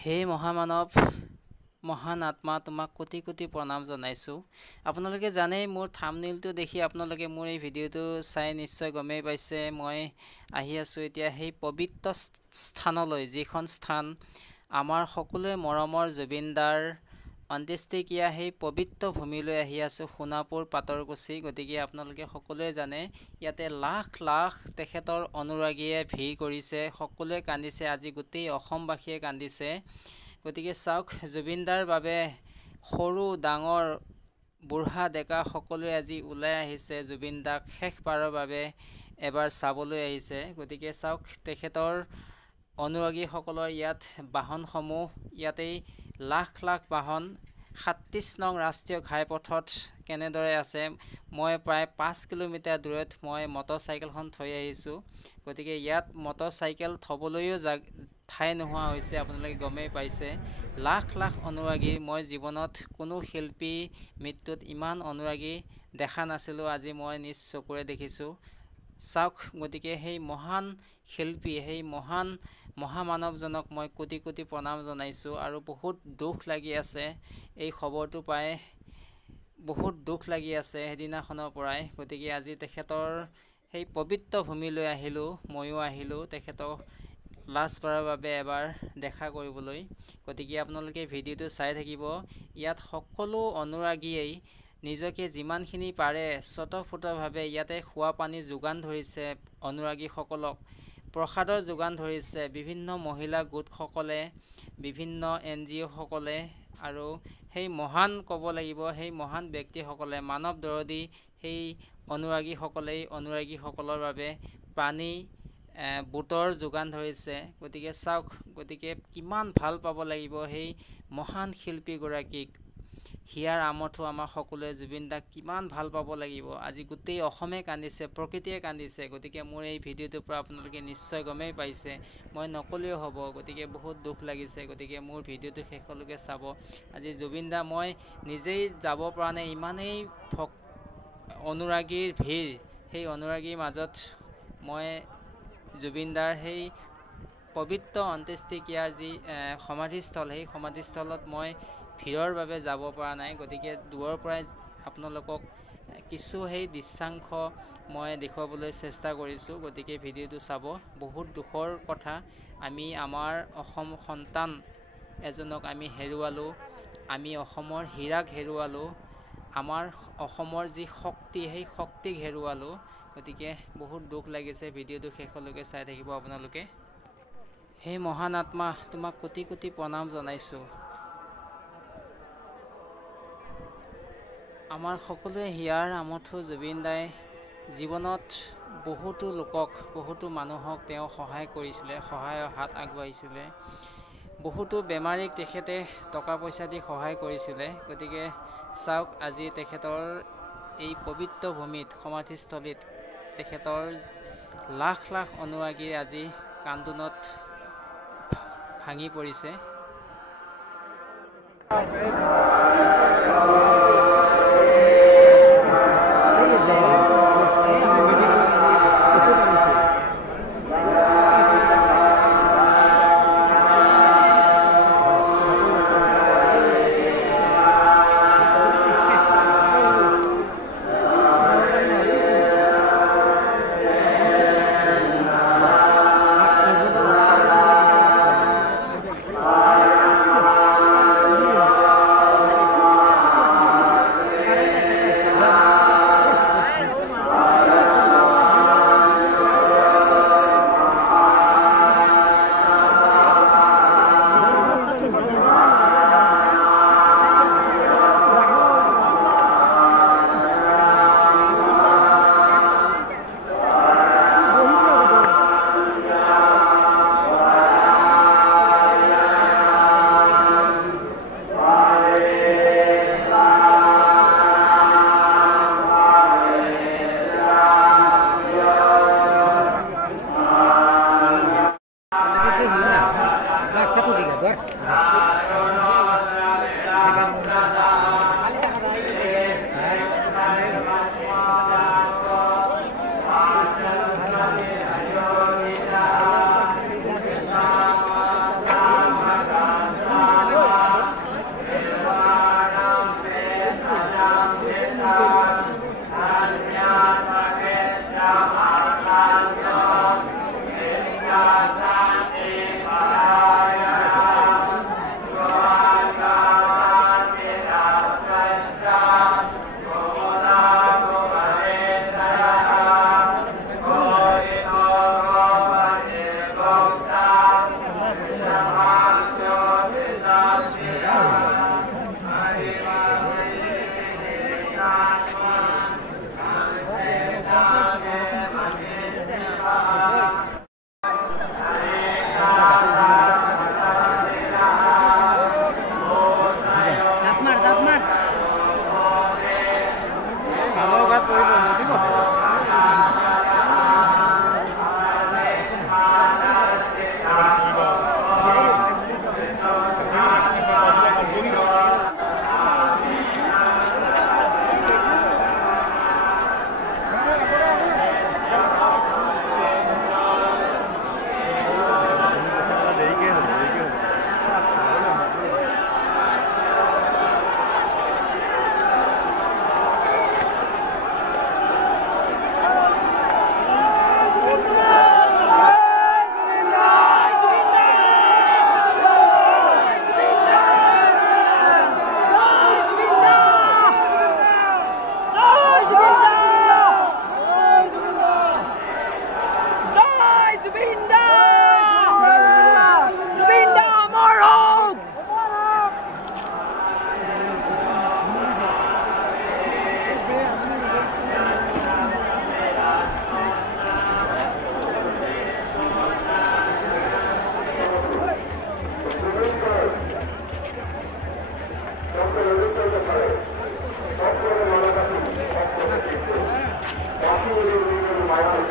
হে মহামানৱ মহান আত্মা তোমাক কোটি কোটি প্ৰণাম জনাইছোঁ। আপোনালোকে জানেই মোৰ থাম্বনেইলটো দেখি আপোনালোকে মোৰ এই ভিডিঅ'টো চাই নিশ্চয় গমেই পাইছে। মই আহি আছোঁ এতিয়া সেই পবিত্ৰ স্থানলৈ, যিখন স্থান আমাৰ সকলোৱে মৰমৰ জুবিনদাৰ অন্ত্যেষ্টিক্ৰিয়া, সেই পবিত্ৰ ভূমিলৈ আহি আছোঁ, সোণাপুৰ পাটৰকুছি। গতিকে আপোনালোকে সকলোৱে জানে ইয়াতে লাখ লাখ তেখেতৰ অনুৰাগীয়ে ভিৰ কৰিছে, সকলোৱে কান্দিছে, আজি গোটেই অসমবাসীয়ে কান্দিছে। গতিকে চাওক, জুবিনদাৰ বাবে সৰু ডাঙৰ বুঢ়া ডেকা সকলোৱে আজি ওলাই আহিছে, জুবিনদাক শেষবাৰৰ বাবে এবাৰ চাবলৈ আহিছে। গতিকে চাওক, তেখেতৰ অনুৰাগীসকলৰ ইয়াত বাহনসমূহ, ইয়াতেই লাখ লাখ বাহন ৩৭ নং ৰাষ্ট্ৰীয় ঘাইপথত কেনেদৰে আছে। মই প্ৰায় ৫ কিলোমিটাৰ দূৰত মই মটৰচাইকেলখন থৈ আহিছোঁ। গতিকে ইয়াত মটৰচাইকেল থ'বলৈও ঠাই নোহোৱা হৈছে, আপোনালোকে গমেই পাইছে। লাখ লাখ অনুৰাগী, মই জীৱনত কোনো শিল্পী মৃত্যুত ইমান অনুৰাগী দেখা নাছিলোঁ, আজি মই নিজ চকুৰে দেখিছোঁ। চাওক, গতিকে সেই মহান শিল্পী, সেই মহান মহামানৱজনক মই কোটি কোটি প্ৰণাম জনাইছোঁ। আৰু বহুত দুখ লাগি আছে এই খবৰটো পাই, বহুত দুখ লাগি আছে সেইদিনাখনৰ পৰাই। গতিকে আজি তেখেতৰ সেই পবিত্ৰ ভূমিলৈ আহিলোঁ, ময়ো আহিলোঁ তেখেতক লাষ্টবাৰৰ বাবে এবাৰ দেখা কৰিবলৈ। গতিকে আপোনালোকে ভিডিঅ'টো চাই থাকিব। ইয়াত সকলো অনুৰাগীয়েই নিজকে যিমানখিনি পাৰে স্বতঃস্ফূৰ্তভাৱে ইয়াতে খোৱা পানী যোগান ধৰিছে, অনুৰাগীসকলক প্ৰসাদৰ যোগান ধৰিছে বিভিন্ন মহিলা গোটসকলে, বিভিন্ন NGO সকলে, আৰু সেই মহান ক'ব লাগিব, সেই মহান ব্যক্তিসকলে, মানৱ দৰদী সেই অনুৰাগীসকলৰ বাবে পানী বুটৰ যোগান ধৰিছে। গতিকে চাওক, গতিকে কিমান ভাল পাব লাগিব সেই মহান শিল্পীগৰাকীক। হিয়াৰ আমঠু আমাৰ সকলোৱে জুবিনদাক কিমান ভাল পাব লাগিব। আজি গোটেই অসমে কান্দিছে, প্ৰকৃতিয়ে কান্দিছে। গতিকে মোৰ এই ভিডিঅ'টোৰ পৰা আপোনালোকে নিশ্চয় গমেই পাইছে, মই নকলেও হ'ব। গতিকে বহুত দুখ লাগিছে। গতিকে মোৰ ভিডিঅ'টো শেষলৈকে চাব। আজি জুবিনদা, মই নিজেই যাব পৰা নাই, ইমানেই অনুৰাগীৰ ভিৰ। সেই অনুৰাগীৰ মাজত মই জুবিনদাৰ সেই পবিত্ৰ অন্ত্যেষ্টিক্ৰিয়াৰ যি সমাধিস্থল, সেই সমাধিস্থলত মই ভিৰৰ বাবে যাব পৰা নাই। গতিকে দূৰৰ পৰাই আপোনালোকক কিছু সেই দৃশ্যাংশ মই দেখুৱাবলৈ চেষ্টা কৰিছোঁ। গতিকে ভিডিঅ'টো চাব। বহুত দুখৰ কথা, আমি আমাৰ অসম সন্তান এজনক আমি হেৰুৱালোঁ, আমি অসমৰ হীৰাক হেৰুৱালোঁ, আমাৰ অসমৰ যি শক্তি, সেই শক্তিক হেৰুৱালোঁ। গতিকে বহুত দুখ লাগিছে। ভিডিঅ'টো শেষলৈকে চাই থাকিব আপোনালোকে। হে মহান আত্মা, তোমাক কোটি কোটি প্ৰণাম জনাইছোঁ। আমাৰ সকলোৱে হিয়াৰ আমঠু জুবিনদাই জীৱনত বহুতো লোকক, বহুতো মানুহক তেওঁ সহায় কৰিছিলে, সহায়ৰ হাত আগবাঢ়িছিলে। বহুতো বেমাৰীক তেখেতে টকা পইচা দি সহায় কৰিছিলে। গতিকে চাওক, আজি তেখেতৰ এই পবিত্ৰ ভূমিত, সমাধিস্থলীত তেখেতৰ লাখ লাখ অনুৰাগীৰ আজি কান্দোনত ভাঙি পৰিছে।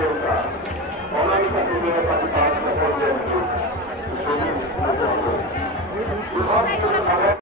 しょうか。お乗り先でお書き